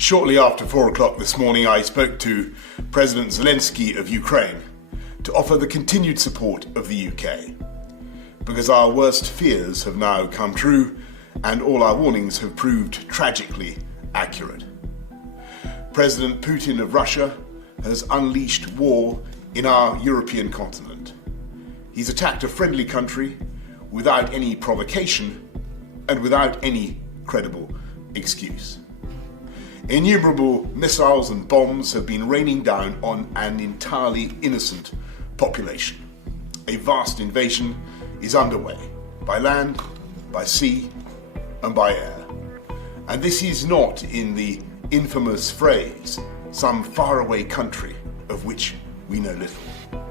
Shortly after 4 o'clock this morning, I spoke to President Zelensky of Ukraine to offer the continued support of the UK, because our worst fears have now come true and all our warnings have proved tragically accurate. President Putin of Russia has unleashed war in our European continent. He's attacked a friendly country without any provocation and without any credible excuse. Innumerable missiles and bombs have been raining down on an entirely innocent population. A vast invasion is underway, by land, by sea, and by air. And this is not in the infamous phrase, some faraway country of which we know little.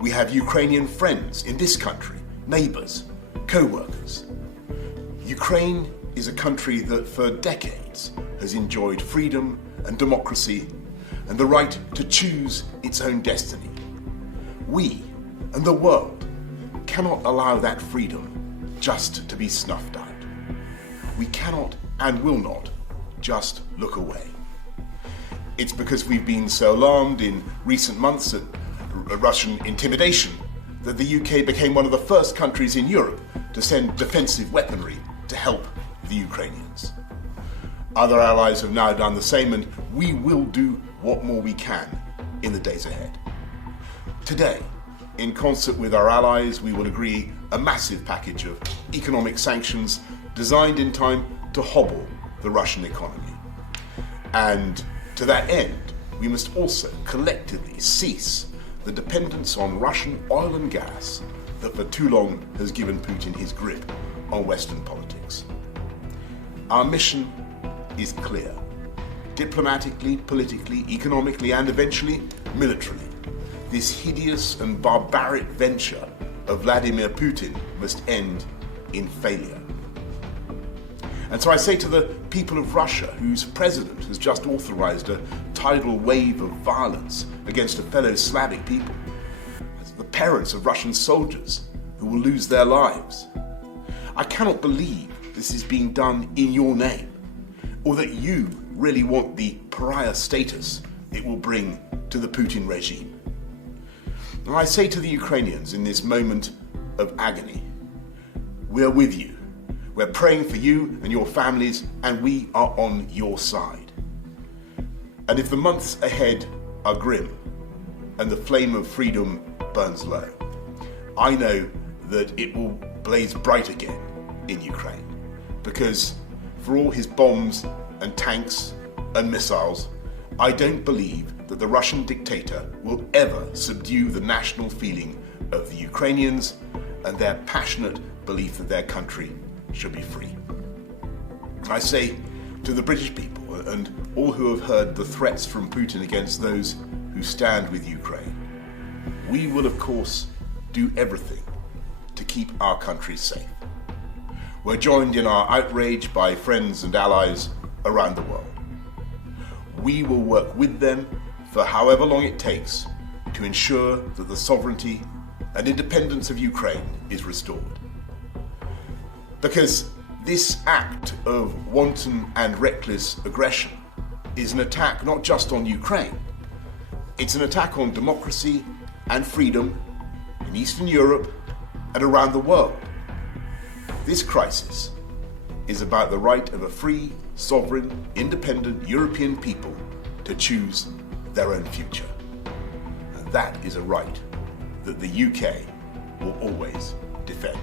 We have Ukrainian friends in this country, neighbours, co-workers. Ukraine is a country that for decades has enjoyed freedom and democracy and the right to choose its own destiny. We and the world cannot allow that freedom just to be snuffed out. We cannot and will not just look away. It's because we've been so alarmed in recent months at Russian intimidation that the UK became one of the first countries in Europe to send defensive weaponry to help the Ukrainians. Other allies have now done the same, and we will do what more we can in the days ahead. Today, in concert with our allies, we will agree a massive package of economic sanctions designed in time to hobble the Russian economy. And to that end, we must also collectively cease the dependence on Russian oil and gas that for too long has given Putin his grip on Western politics. Our mission is clear. Diplomatically, politically, economically, and eventually militarily, this hideous and barbaric venture of Vladimir Putin must end in failure. And so I say to the people of Russia, whose president has just authorized a tidal wave of violence against a fellow Slavic people, as the parents of Russian soldiers who will lose their lives, I cannot believe this is being done in your name, or that you really want the pariah status it will bring to the Putin regime. And I say to the Ukrainians in this moment of agony, we are with you. We're praying for you and your families, and we are on your side. And if the months ahead are grim and the flame of freedom burns low, I know that it will blaze bright again in Ukraine. Because for all his bombs and tanks and missiles, I don't believe that the Russian dictator will ever subdue the national feeling of the Ukrainians and their passionate belief that their country should be free. I say to the British people and all who have heard the threats from Putin against those who stand with Ukraine, we will of course do everything to keep our country safe. We're joined in our outrage by friends and allies around the world. We will work with them for however long it takes to ensure that the sovereignty and independence of Ukraine is restored. Because this act of wanton and reckless aggression is an attack not just on Ukraine, it's an attack on democracy and freedom in Eastern Europe and around the world. This crisis is about the right of a free, sovereign, independent European people to choose their own future. And that is a right that the UK will always defend.